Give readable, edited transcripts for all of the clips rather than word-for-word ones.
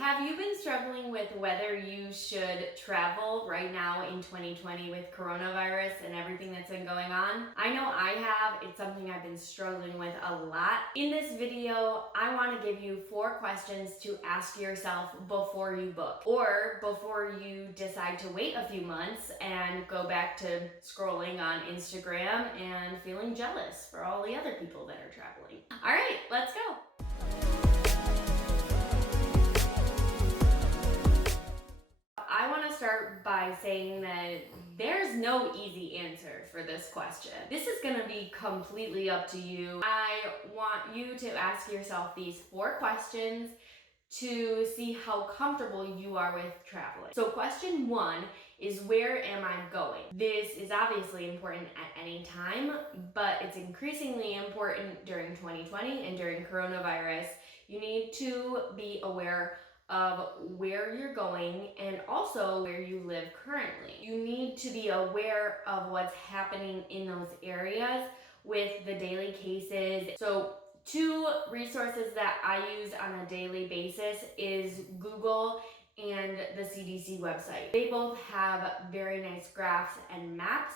Have you been struggling with whether you should travel right now in 2020 with coronavirus and everything that's been going on? I know I have. It's something I've been struggling with a lot. In this video, I want to give you 4 questions to ask yourself before you book, or before you decide to wait a few months and go back to scrolling on Instagram and feeling jealous for all the other people that are traveling. All right, let's go. I want to start by saying that there's no easy answer for this question. This is going to be completely up to you. I want you to ask yourself these 4 questions to see how comfortable you are with traveling. So question 1 is, where am I going? This is obviously important at any time, but it's increasingly important during 2020 and during coronavirus. You need to be aware of where you're going and also where you live currently. You need to be aware of what's happening in those areas with the daily cases. So 2 resources that I use on a daily basis is Google and the CDC website. They both have very nice graphs and maps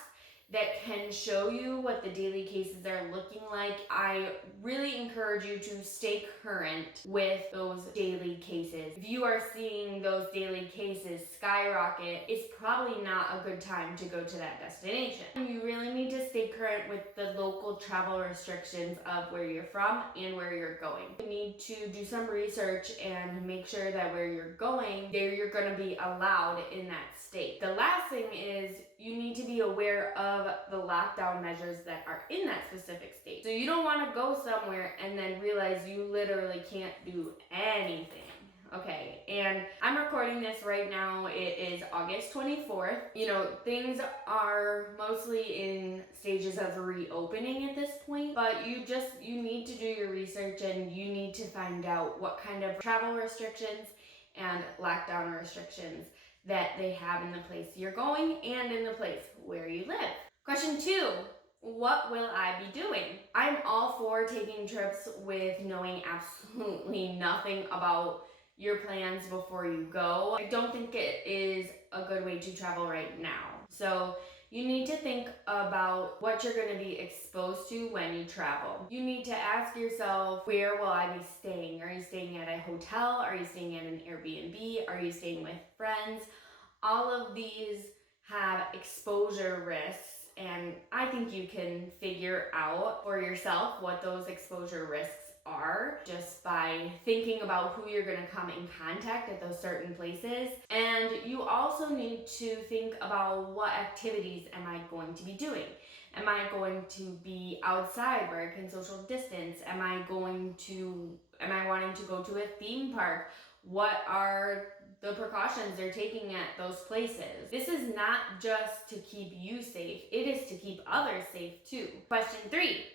that can show you what the daily cases are looking like. I really encourage you to stay current with those daily cases. If you are seeing those daily cases skyrocket, it's probably not a good time to go to that destination. You really need to stay current with the local travel restrictions of where you're from and where you're going. You need to do some research and make sure that where you're going, there you're going to be allowed in that state. The last thing is, you need to be aware of the lockdown measures that are in that specific state. So you don't want to go somewhere and then realize you literally can't do anything. Okay, and I'm recording this right now. It is August 24th. You know, things are mostly in stages of reopening at this point, but you need to do your research and you need to find out what kind of travel restrictions and lockdown restrictions that they have in the place you're going and in the place where you live. Question 2, what will I be doing? I'm all for taking trips with knowing absolutely nothing about your plans before you go. I don't think it is a good way to travel right now. So you need to think about what you're going to be exposed to when you travel. You need to ask yourself, where will I be staying? Are you staying at a hotel? Are you staying at an Airbnb? Are you staying with friends? All of these have exposure risks, and I think you can figure out for yourself what those exposure risks are just by thinking about who you're going to come in contact at those certain places. And you also need to think about, what activities am I going to be doing? Am I going to be outside where I can social distance? Am I wanting to go to a theme park? What are the precautions they're taking at those places? This is not just to keep you safe, it is to keep others safe too. Question 3.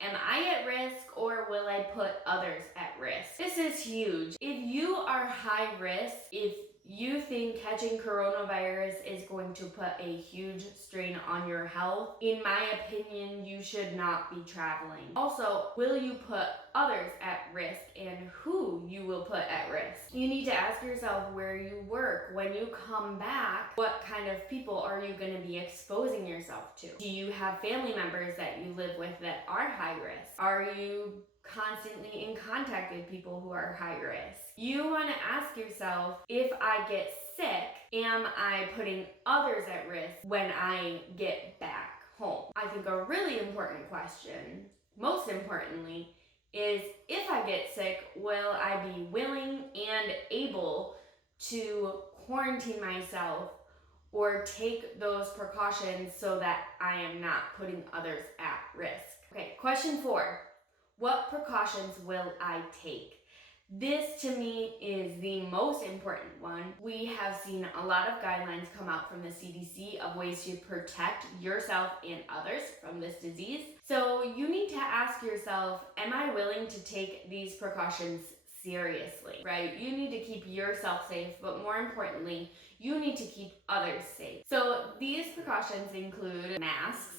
Am I at risk, or will I put others at risk? This is huge. If you are high risk, if you think catching coronavirus is going to put a huge strain on your health, in my opinion, you should not be traveling. Also, will you put others at risk, and who you will put at risk? You need to ask yourself where you work. When you come back, what kind of people are you going to be exposing yourself to? Do you have family members that you live with that are high risk? Are you constantly in contact with people who are high risk? You want to ask yourself, if I get sick, am I putting others at risk when I get back home? I think a really important question, most importantly, is, if I get sick, will I be willing and able to quarantine myself or take those precautions so that I am not putting others at risk? Okay, question 4. What precautions will I take? This to me is the most important one. We have seen a lot of guidelines come out from the CDC of ways to protect yourself and others from this disease. So you need to ask yourself, am I willing to take these precautions seriously, right? You need to keep yourself safe, but more importantly, you need to keep others safe. So these precautions include masks,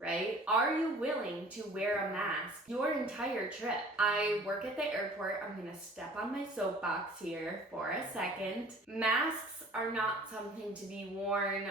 right? Are you willing to wear a mask your entire trip? I work at the airport. I'm gonna step on my soapbox here for a second. Masks are not something to be worn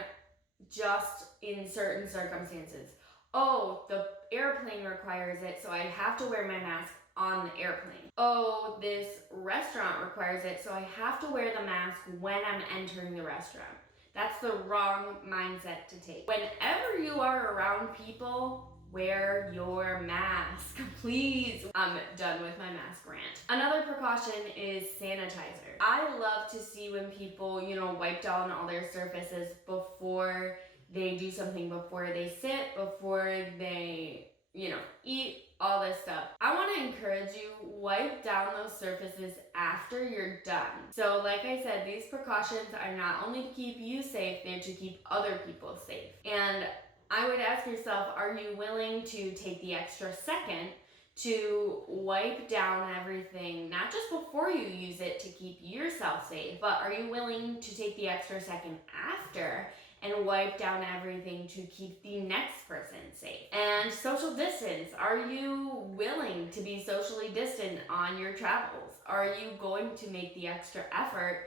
just in certain circumstances. Oh, the airplane requires it, so I have to wear my mask on the airplane. Oh, this restaurant requires it, so I have to wear the mask when I'm entering the restaurant. That's the wrong mindset to take. Whenever you are around people, wear your mask, please. I'm done with my mask rant. Another precaution is sanitizer. I love to see when people, wipe down all their surfaces before they do something, before they sit, before they, eat, all this stuff. I want to encourage you, wipe down those surfaces after you're done. So like I said, these precautions are not only to keep you safe, they're to keep other people safe. And I would ask yourself, are you willing to take the extra second to wipe down everything, not just before you use it to keep yourself safe, but are you willing to take the extra second after and wipe down everything to keep the next person safe? And social distance. Are you willing to be socially distant on your travels? Are you going to make the extra effort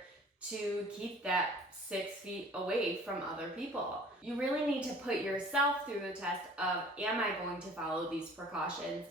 to keep that 6 feet away from other people? You really need to put yourself through the test of, am I going to follow these precautions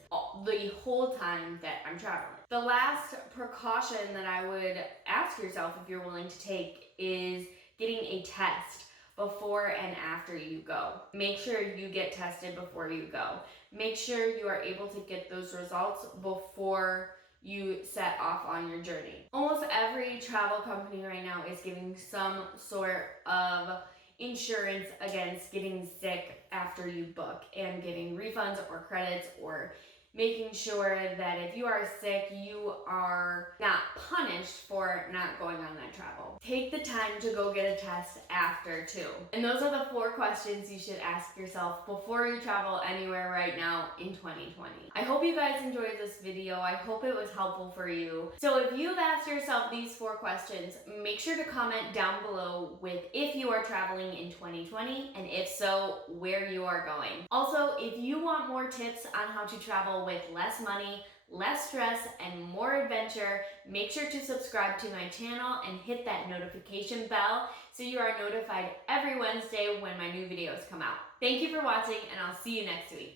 the whole time that I'm traveling? The last precaution that I would ask yourself if you're willing to take is getting a test before and after you go. Make sure you get tested before you go. Make sure you are able to get those results before you set off on your journey. Almost every travel company right now is giving some sort of insurance against getting sick after you book and getting refunds or credits, or making sure that if you are sick, you are not punished for not going on that travel. Take the time to go get a test after too. And those are the 4 questions you should ask yourself before you travel anywhere right now in 2020. I hope you guys enjoyed this video. I hope it was helpful for you. So if you've asked yourself these 4 questions, make sure to comment down below with if you are traveling in 2020, and if so, where you are going. Also, if you want more tips on how to travel with less money, less stress, and more adventure, make sure to subscribe to my channel and hit that notification bell so you are notified every Wednesday when my new videos come out. Thank you for watching, and I'll see you next week.